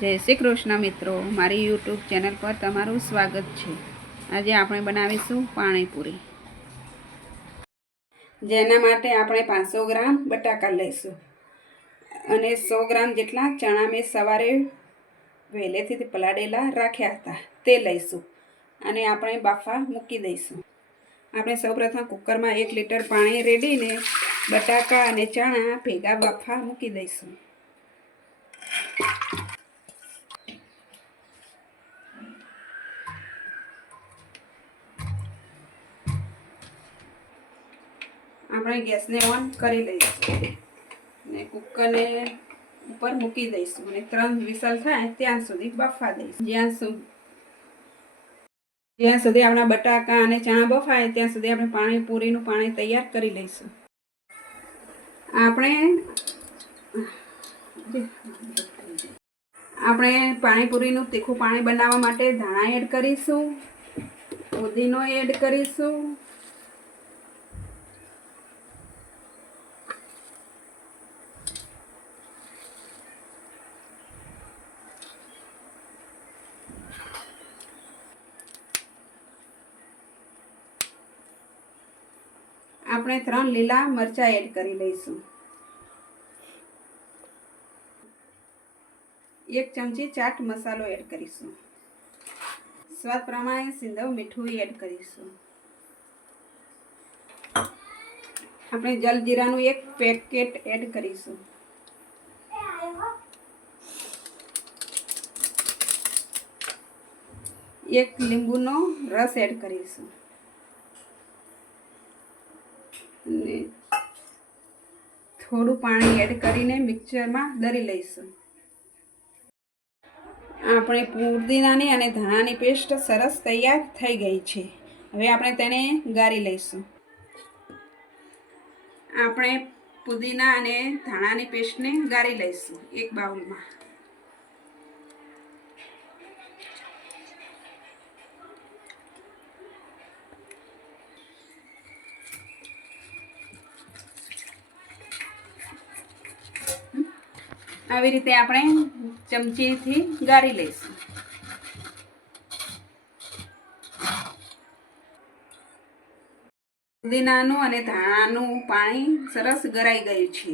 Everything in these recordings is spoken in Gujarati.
જય શ્રી કૃષ્ણ મિત્રો, મારી યુટ્યુબ ચેનલ પર તમારું સ્વાગત છે। આજે આપણે બનાવીશું પાણીપુરી, જેના માટે આપણે 500 ગ્રામ બટાકા લઈશું અને 100 ગ્રામ જેટલા ચણા મેં સવારે વહેલેથી પલાળેલા રાખ્યા હતા તે લઈશું અને આપણે બાફા મૂકી દઈશું। આપણે સૌપ્રથમ કુકરમાં 1 લીટર પાણી રેડીને બટાકા અને ચણા ભેગા બાફા મૂકી દઈશું। આપણે ગેસને ઓન કરી લઈશું ને કુકરને ઉપર મૂકી દઈશું અને 3 વિસલ થાય ત્યાં સુધી બફવા દઈશું। જ્યાં સુધી આપણા બટાકા અને ચણા બફાય ત્યાં સુધી આપણે પાણીપુરીનું પાણી તૈયાર કરી લઈશું। આપણે પાણીપુરીનું તીખું પાણી બનાવવા માટે ધાણા એડ કરીશું, પુદીનો એડ કરીશું, આપણે 3 લીલા મરચાં એડ કરી લઈશું, 1 ચમચી ચાટ મસાલો એડ કરીશું, સ્વાદ પ્રમાણે સિંધવ મીઠું એડ કરીશું। આપણે જલજીરાનું 1 પેકેટ એડ કરીશું, એક લીંબુનો રસ એડ કરીશું અને થોડું પાણી એડ કરીને મિક્સરમાં દળી લઈશું। આપણે પુદીનાની અને ધાણાની પેસ્ટ સરસ તૈયાર થઈ ગઈ છે। હવે આપણે તેને ગાળી લઈશું। આપણે પુદીના અને ધાણાની પેસ્ટને ગાળી લઈશું એક બાઉલમાં। આવી રીતે આપણે ચમચીથી ગાળી લઈશું। પુદીનાનું અને ધાણાનું પાણી સરસ ગળાઈ ગયું છે।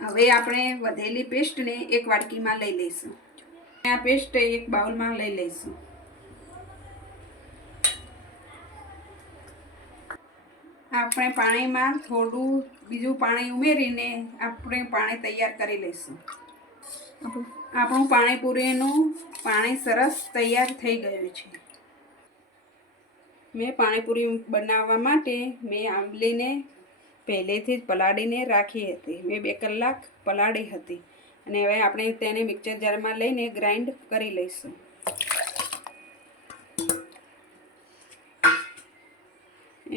હવે આપણે વધેલી પેસ્ટને એક વાડકીમાં લઈ લઈશું। આ પેસ્ટ એક બાઉલમાં લઈ લઈશું। આપણે પાણીમાં થોડું બીજું પાણી ઉમેરીને આપણે પાણી તૈયાર કરી લઈશું। આપણું પાણીપુરીનું પાણી સરસ તૈયાર થઈ ગયું છે। મેં પાણીપુરી બનાવવા માટે મેં આંબલીને પહેલેથી જ પલાળીને રાખી હતી। મેં 2 કલાક પલાળી હતી અને હવે આપણે તેને મિક્સર જારમાં લઈને ગ્રાઇન્ડ કરી લઈશું।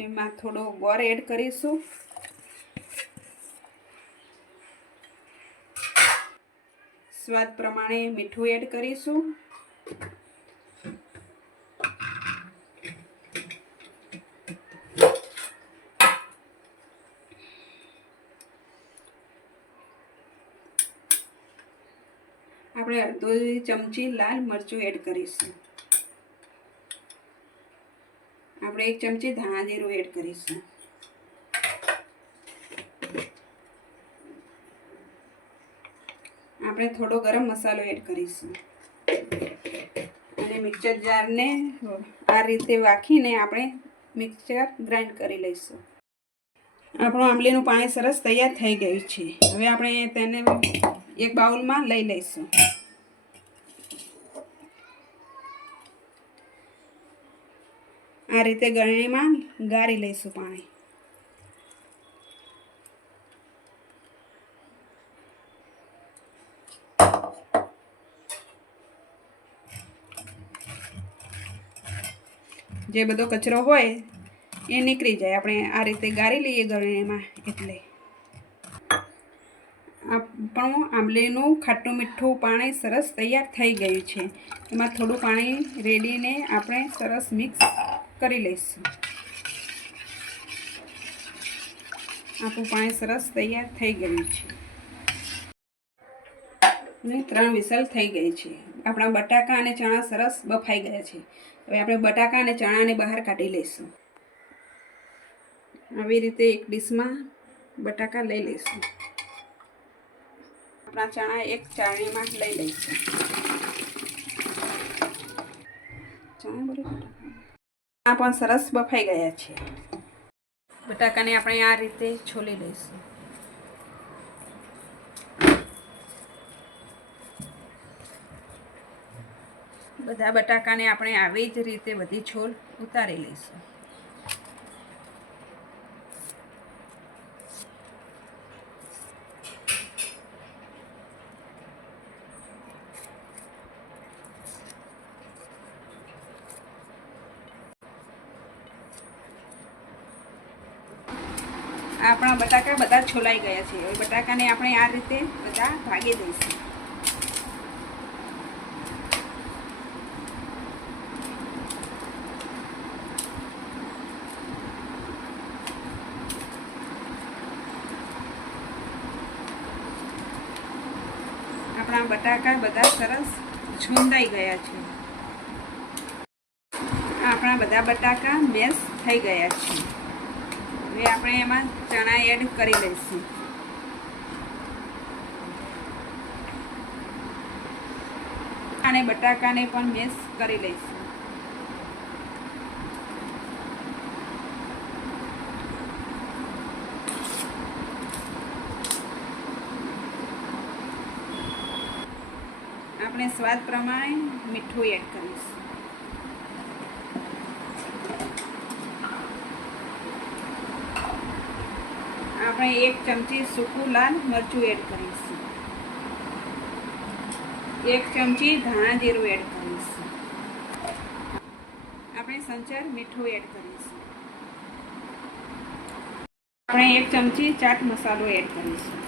એમાં થોડો ગોળ એડ કરીશું, સ્વાદ પ્રમાણે મીઠું એડ કરીશું, આપણે અડધી ચમચી લાલ મરચું એડ કરીશું, આપણે 1 ચમચી ધાણા જીરું એડ કરીશું, આપણે થોડો ગરમ મસાલો એડ કરીશું અને મિક્સર જારને આ રીતે વાખીને આપણે મિક્સર ગ્રાઇન્ડ કરી લઈશું। આપણું આંબલીનું પાણી સરસ તૈયાર થઈ ગયું છે। હવે આપણે તેને એક બાઉલમાં લઈ લઈશું। આ રીતે ગળણીમાં ગાળી લઈશું પાણી। જે બધો કચરો હોય એ નીકળી જાય। આપણે આ રીતે ગાળી લઈએ ગળણીમાં એટલે આપણું આંબલીનું ખાટું મીઠું પાણી સરસ તૈયાર થઈ ગયું છે। એમાં થોડું પાણી રેડીને આપણે સરસ મિક્સ કરી લઈશું। આપણું પાણી સરસ તૈયાર થઈ ગયું છે। અને 3 વિસલ થઈ ગઈ છે. આપણા બટાકા અને ચણા સરસ બફાઈ ગયા છે. હવે આપણે બટાકા અને ચણાને બહાર કાઢી લઈશું. આવી રીતે એક ડીશમાં બટાકા લઈ લઈશું. આપણા ચણા એક ચાળણીમાં લઈ લઈશું. ચણા પણ સરસ બફાઈ ગયા છે. બટાકાને આપણે આ રીતે છોલી લઈશું. બધા બટાકાને આપણે આવી જ રીતે બધી છોલ ઉતારી લઈશું. આપણા બટાકા બધા છોલાઈ ગયા છે. હવે બટાકાને આપણે આ રીતે બધા ભાગી દઈશું. આપણા બટાકા બધા સરસ છૂંદાઈ ગયા છે. આપણા બધા બટાકા મેશ થઈ ગયા છે. હવે આપણે એમાં ચણા એડ કરી લઈશું. અને બટાકાને પણ મેશ કરી લઈશું. આપણે સ્વાદ પ્રમાણે મીઠું એડ કરીશું. આપણે 1 ચમચી સૂકું લાલ મરચું એડ કરીશું. 1 ચમચી ધાણા જીરું એડ કરીશું. આપણે સંચર મીઠું એડ કરીશું. આપણે 1 ચમચી ચાટ મસાલો એડ કરીશું.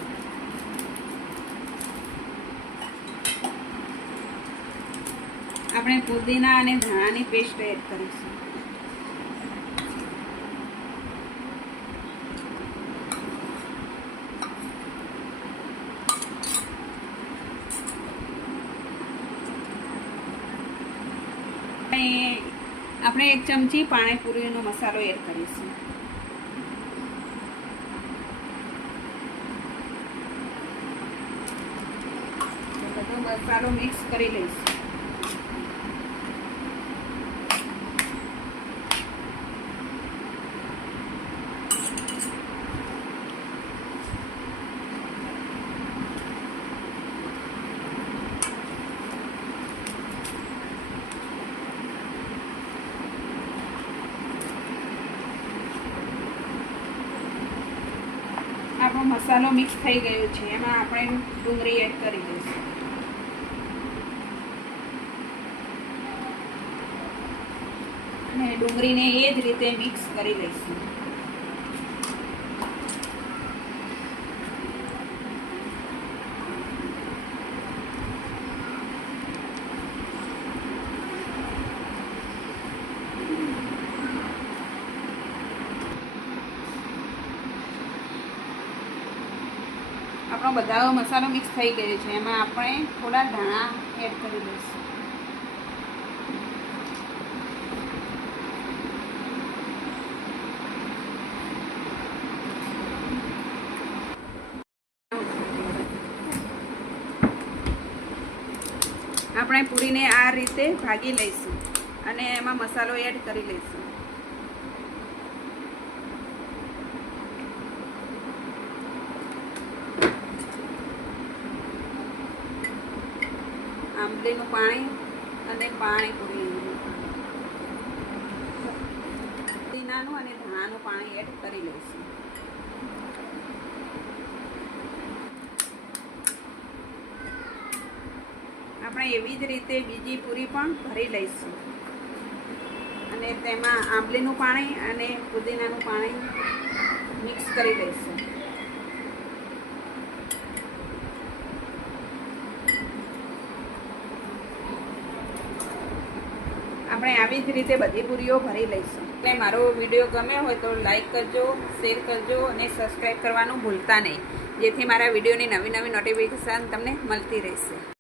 આપણે પુદીના અને ધાણાની પેસ્ટ એડ કરીશું. આપણે 1 ચમચી પાણીપુરીનો મસાલો એડ કરીશું. બધો મસાલો મિક્સ કરી લઈશું. આપણો મસાલો મિક્સ થઈ ગયો છે. એમાં આપણે ડુંગળી એડ કરી દઈશું. અને ડુંગળીને એ જ રીતે મિક્સ કરી લઈશું. આપણો બધા મસાલો મિક્સ થઈ ગયો છે. એમાં આપણે થોડા ધાણા એડ કરી દઈશું. આપણે પૂરીને આ રીતે ભાગી લઈશું અને એમાં મસાલો એડ કરી લઈશું. આંબલીનું પાણી અને પાણીપુરીનું પુદીનાનું અને ધાણાનું પાણી એડ કરી લઈશું. આપણે એવી જ રીતે બીજી પૂરી પણ ભરી લઈશું અને તેમાં આંબલીનું પાણી અને પુદીનાનું પાણી મિક્સ કરી લઈશું. આ આપણે આવી જ રીતે બધી પૂરીઓ ભરી લઈશું. અને મારો વિડીયો ગમ્યો હોય તો લાઈક કરજો, શેર કરજો અને સબસ્ક્રાઈબ કરવાનું ભૂલતા નહીં, જેથી મારા વિડીયોની નવી નવી નોટિફિકેશન તમને મળતી રહેશે.